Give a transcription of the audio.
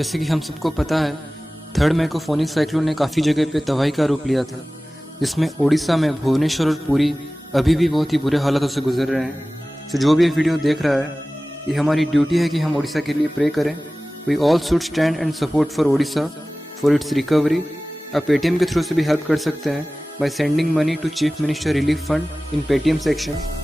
जैसे कि हम सबको पता है, 3 मई को फोनी साइक्लोन ने काफ़ी जगह पे तबाही का रूप लिया था, जिसमें ओडिशा में भुवनेश्वर और पुरी अभी भी बहुत ही बुरे हालातों से गुजर रहे हैं। तो जो भी ये वीडियो देख रहा है, ये हमारी ड्यूटी है कि हम ओडिशा के लिए प्रे करें। We all should stand and support for Odisha for its recovery. आप पेटीएम के थ्रू से भी हेल्प कर सकते हैं by sending money to chief minister relief fund in Paytm section.